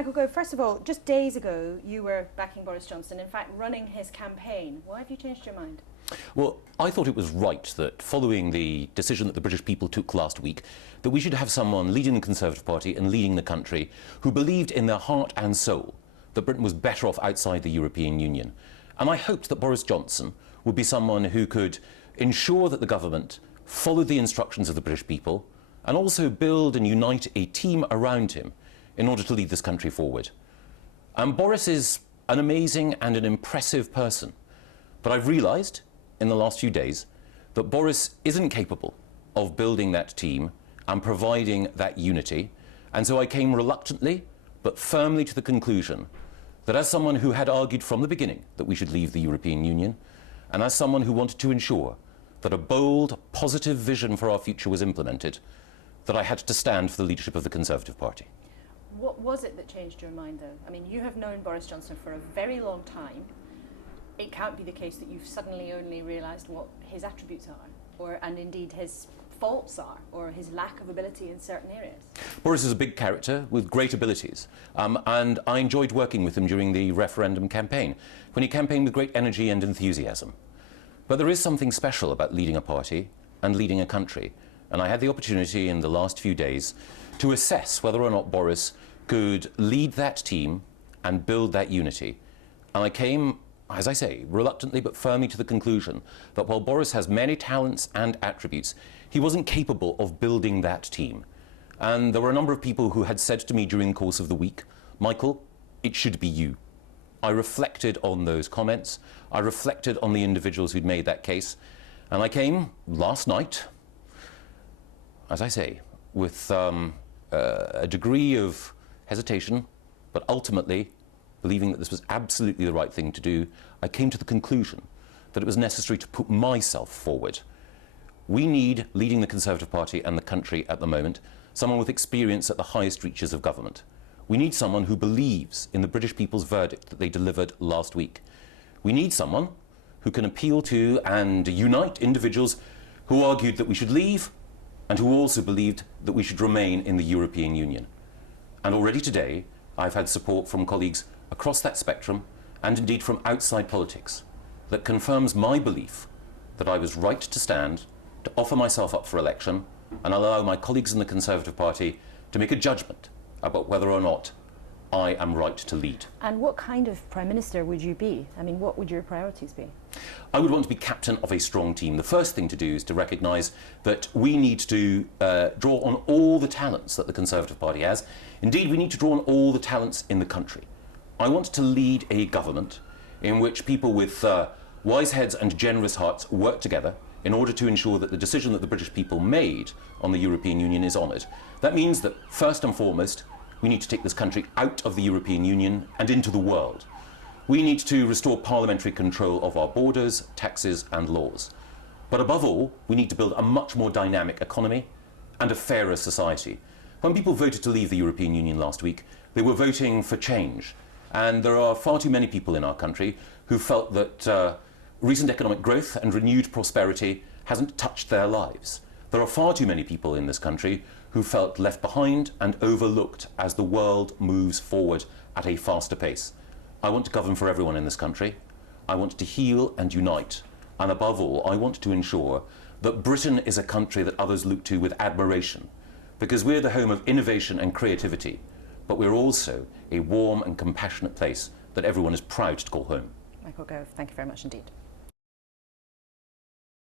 Michael Gove, first of all, just days ago you were backing Boris Johnson, in fact running his campaign. Why have you changed your mind? Well, I thought it was right that following the decision that the British people took last week, that we should have someone leading the Conservative Party and leading the country who believed in their heart and soul that Britain was better off outside the European Union. And I hoped that Boris Johnson would be someone who could ensure that the government followed the instructions of the British people and also build and unite a team around him in order to lead this country forward. And Boris is an amazing and an impressive person. But I've realised in the last few days that Boris isn't capable of building that team and providing that unity. And so I came reluctantly but firmly to the conclusion that as someone who had argued from the beginning that we should leave the European Union, and as someone who wanted to ensure that a bold, positive vision for our future was implemented, that I had to stand for the leadership of the Conservative Party. What was it that changed your mind, though? I mean, you have known Boris Johnson for a very long time. It can't be the case that you've suddenly only realised what his attributes are, and indeed his faults are, or his lack of ability in certain areas. Boris is a big character with great abilities, and I enjoyed working with him during the referendum campaign, when he campaigned with great energy and enthusiasm. But there is something special about leading a party and leading a country, and I had the opportunity in the last few days to assess whether or not Boris could lead that team and build that unity. And I came, as I say, reluctantly but firmly to the conclusion that while Boris has many talents and attributes, he wasn't capable of building that team. And there were a number of people who had said to me during the course of the week, Michael, it should be you. I reflected on those comments. I reflected on the individuals who'd made that case. And I came last night, as I say, with a degree of hesitation, but ultimately believing that this was absolutely the right thing to do. I came to the conclusion that it was necessary to put myself forward. We need, leading the Conservative Party and the country at the moment, someone with experience at the highest reaches of government. We need someone who believes in the British people's verdict that they delivered last week. We need someone who can appeal to and unite individuals who argued that we should leave and who also believed that we should remain in the European Union. And already today, I've had support from colleagues across that spectrum and indeed from outside politics that confirms my belief that I was right to stand, to offer myself up for election, and allow my colleagues in the Conservative Party to make a judgment about whether or not I am right to lead. And what kind of Prime Minister would you be? I mean, what would your priorities be? I would want to be captain of a strong team. The first thing to do is to recognise that we need to draw on all the talents that the Conservative Party has. Indeed, we need to draw on all the talents in the country. I want to lead a government in which people with wise heads and generous hearts work together in order to ensure that the decision that the British people made on the European Union is honoured. That means that, first and foremost, we need to take this country out of the European Union and into the world. We need to restore parliamentary control of our borders, taxes and laws. But above all, we need to build a much more dynamic economy and a fairer society. When people voted to leave the European Union last week, they were voting for change. And there are far too many people in our country who felt that recent economic growth and renewed prosperity hasn't touched their lives. There are far too many people in this country who felt left behind and overlooked as the world moves forward at a faster pace. I want to govern for everyone in this country. I want to heal and unite. And above all, I want to ensure that Britain is a country that others look to with admiration, because we're the home of innovation and creativity, but we're also a warm and compassionate place that everyone is proud to call home. Michael Gove, thank you very much indeed.